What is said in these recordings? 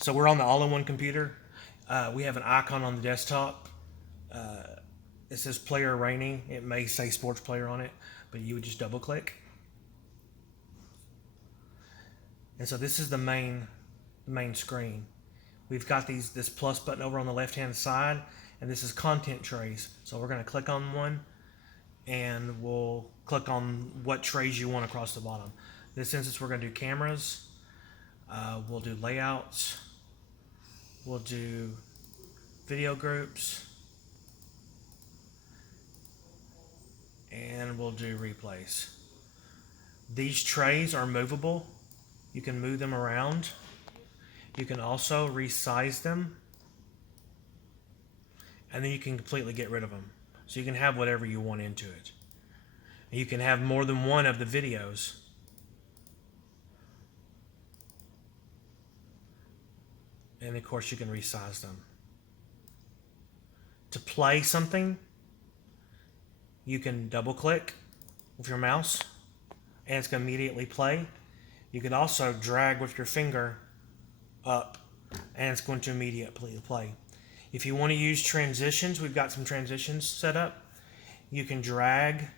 So we're on the all-in-one computer. We have an icon on the desktop. It says Player Rainey. It may say Sports Player on it, but you would just double click. And so this is the main screen. We've got this plus button over on the left-hand side, and this is content trays. So we're going to click on one, and we'll click on what trays you want across the bottom. In this instance, we're going to do cameras. We'll do layouts. We'll do video groups. And we'll do replays. These trays are movable. You can move them around. You can also resize them. And then you can completely get rid of them. So you can have whatever you want into it. And you can have more than one of the videos. And of course you can resize them. To play something, you can double click with your mouse and it's going to immediately play. You can also drag with your finger up and it's going to immediately play. If you want to use transitions, we've got some transitions set up. You can drag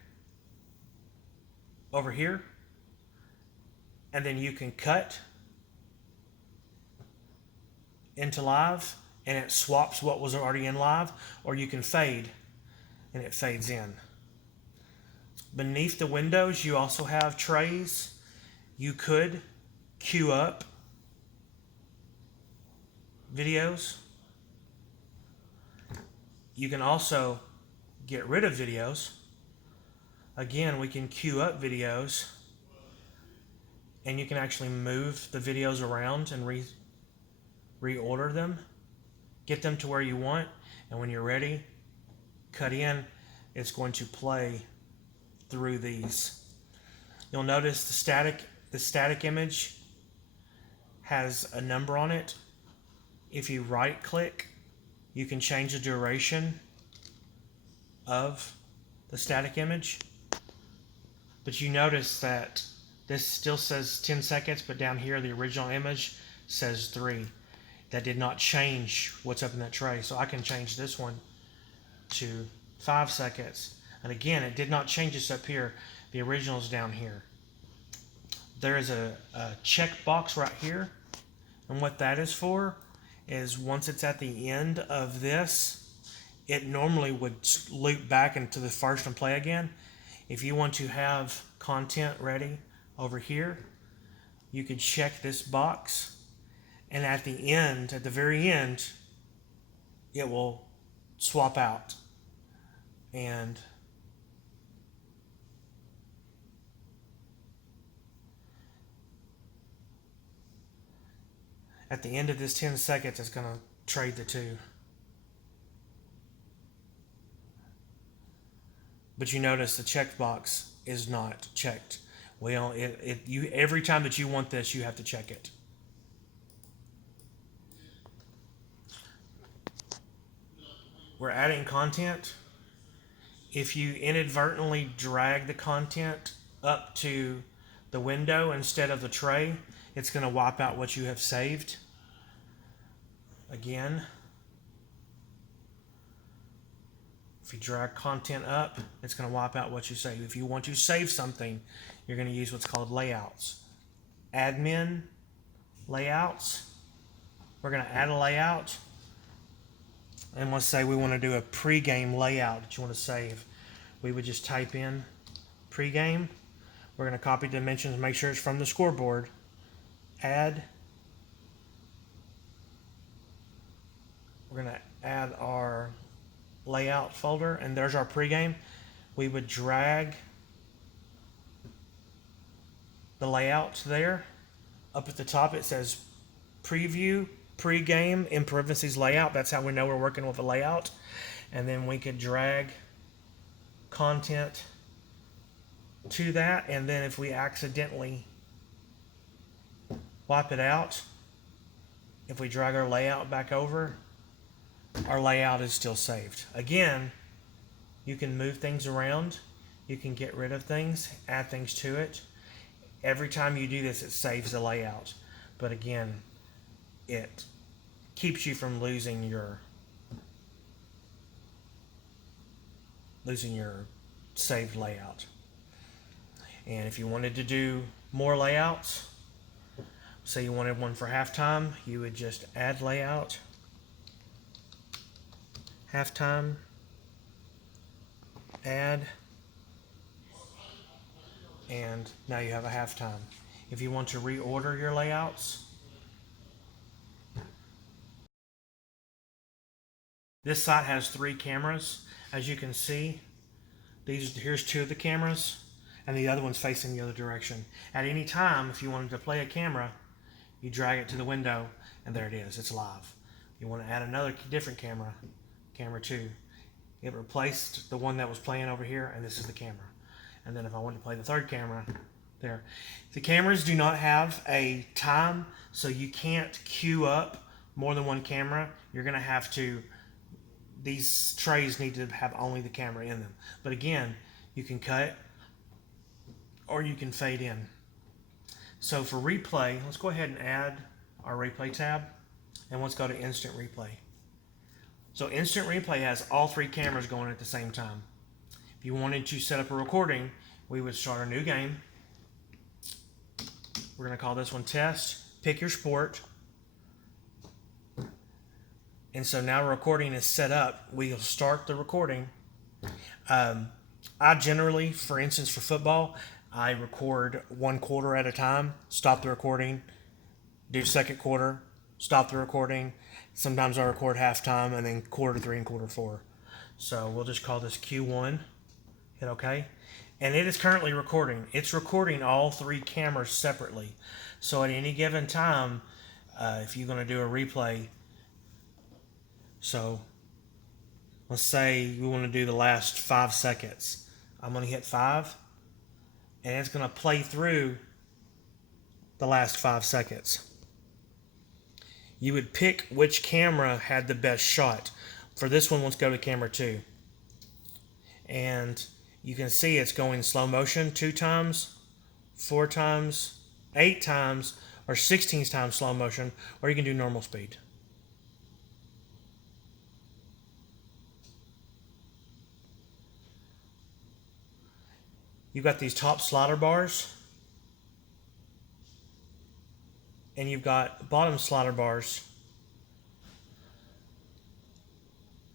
over here and then you can cut into live and it swaps what was already in live, or you can fade and it fades in. Beneath the windows, you also have trays. You could queue up videos. You can also get rid of videos. Again, we can queue up videos, and you can actually move the videos around and reorder them, get them to where you want, and when you're ready, cut in. It's going to play through these. You'll notice the static image has a number on it. If you right click, you can change the duration of the static image. But you notice that this still says 10 seconds, but down here the original image says 3. That did not change what's up in that tray. So I can change this one to 5 seconds. And again, it did not change this up here. The original is down here. There is a check box right here. And what that is for is once it's at the end of this, it normally would loop back into the first and play again. If you want to have content ready over here, you could check this box. And at the end, at the very end, it will swap out. And at the end of this 10 seconds, it's going to trade the two. But you notice the checkbox is not checked. Well, every time that you want this, you have to check it. We're adding content. If you inadvertently drag the content up to the window instead of the tray, it's going to wipe out what you have saved. Again, if you drag content up, it's going to wipe out what you save. If you want to save something, you're going to use what's called layouts. Admin layouts. We're going to add a layout. And let's say we want to do a pre-game layout that you want to save. We would just type in pre-game. We're going to copy dimensions, make sure it's from the scoreboard. Add. We're going to add our layout folder, and there's our pre-game. We would drag the layout there. Up at the top it says preview, pre-game, in parentheses layout. That's how we know we're working with a layout. And then we could drag content to that, and then if we accidentally wipe it out, if we drag our layout back over, our layout is still saved. Again, you can move things around, you can get rid of things, add things to it. Every time you do this, it saves the layout. But again, it keeps you from losing your saved layout. And if you wanted to do more layouts, say you wanted one for halftime, you would just add layout, halftime, add, and now you have a halftime. If you want to reorder your layouts, this site has 3 cameras. As you can see, here's 2 of the cameras, and the other one's facing the other direction. At any time, if you wanted to play a camera, you drag it to the window, and there it is. It's live. You want to add another different camera, camera 2. It replaced the one that was playing over here, and this is the camera. And then if I want to play the third camera, there. The cameras do not have a time, so you can't queue up more than one camera. You're going to have to, these trays need to have only the camera in them. But again, you can cut or you can fade in. So for replay, let's go ahead and add our replay tab, and let's go to instant replay. So instant replay has all 3 cameras going at the same time. If you wanted to set up a recording, we would start a new game. We're going to call this one test. Pick your sport. And so now recording is set up. We'll start the recording. I generally, for instance, for football, I record 1 quarter at a time, stop the recording, do second quarter, stop the recording. Sometimes I record halftime and then quarter 3 and quarter 4. So we'll just call this Q1. Hit OK. And it is currently recording. It's recording all 3 cameras separately. So at any given time, if you're going to do a replay, so let's say we want to do the last 5 seconds. I'm going to hit 5, and it's going to play through the last 5 seconds. You would pick which camera had the best shot. For this one, let's go to camera 2. And you can see it's going slow motion 2 times, 4 times, 8 times, or 16 times slow motion, or you can do normal speed. You've got these top slider bars, and you've got bottom slider bars,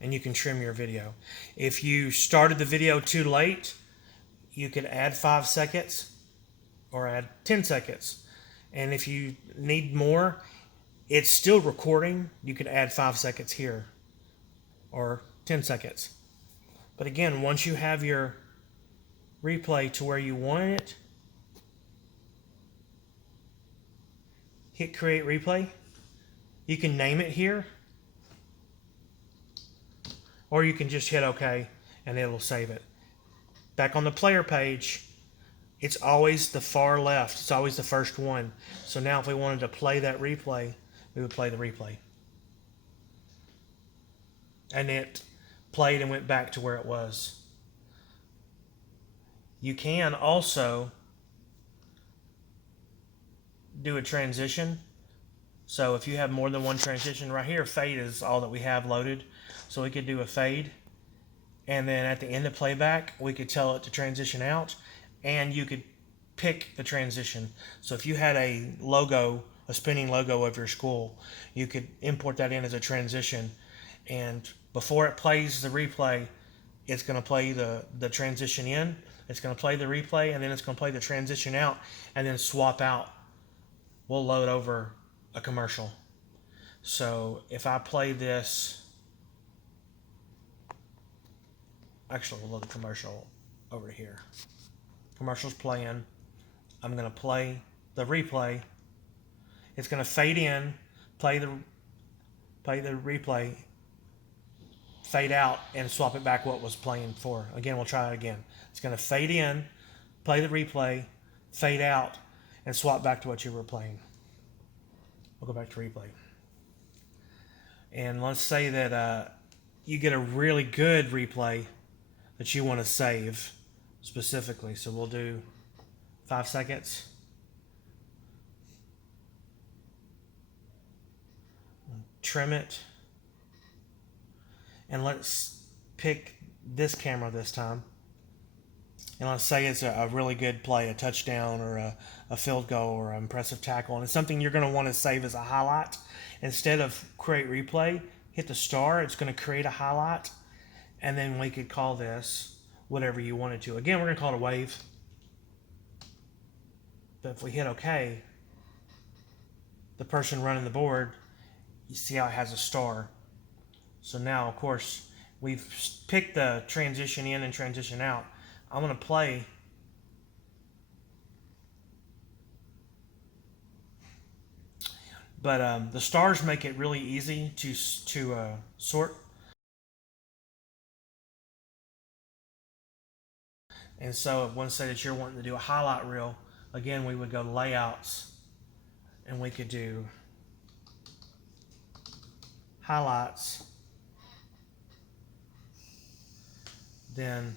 and you can trim your video. If you started the video too late, you could add 5 seconds or add 10 seconds. And if you need more, it's still recording. You could add 5 seconds here or 10 seconds. But again, once you have your replay to where you want it, hit create replay. You can name it here, or you can just hit OK and it'll save it. Back on the player page, it's always the far left. It's always the first one. So now if we wanted to play that replay, we would play the replay. And it played and went back to where it was. You can also do a transition. So if you have more than one transition, right here, fade is all that we have loaded. So we could do a fade. And then at the end of playback, we could tell it to transition out. And you could pick the transition. So if you had a logo, a spinning logo of your school, you could import that in as a transition. And before it plays the replay, it's going to play the transition in. It's going to play the replay, and then it's going to play the transition out, and then swap out. We'll load over a commercial. So if I play this, actually we'll load the commercial over here. Commercial's playing. I'm going to play the replay. It's going to fade in, play the replay, fade out, and swap it back what was playing for. Again, we'll try it again. It's going to fade in, play the replay, fade out, and swap back to what you were playing. We'll go back to replay. And let's say that you get a really good replay that you want to save specifically. So we'll do 5 seconds. 1, trim it, and let's pick this camera this time. And let's say it's a really good play, a touchdown or a field goal or an impressive tackle, and it's something you're going to want to save as a highlight. Instead of create replay, hit the star. It's going to create a highlight, and then we could call this whatever you wanted to. Again, we're going to call it a wave. But if we hit OK, the person running the board, you see how it has a star. So now, of course, we've picked the transition in and transition out. I'm going to play but the stars make it really easy to sort. And so let's say that you're wanting to do a highlight reel. Again, we would go to layouts and we could do highlights. Then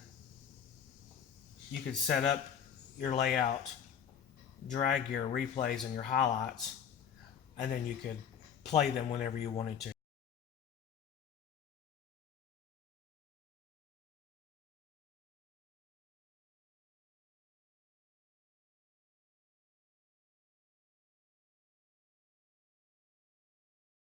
you could set up your layout, drag your replays and your highlights, and then you could play them whenever you wanted to.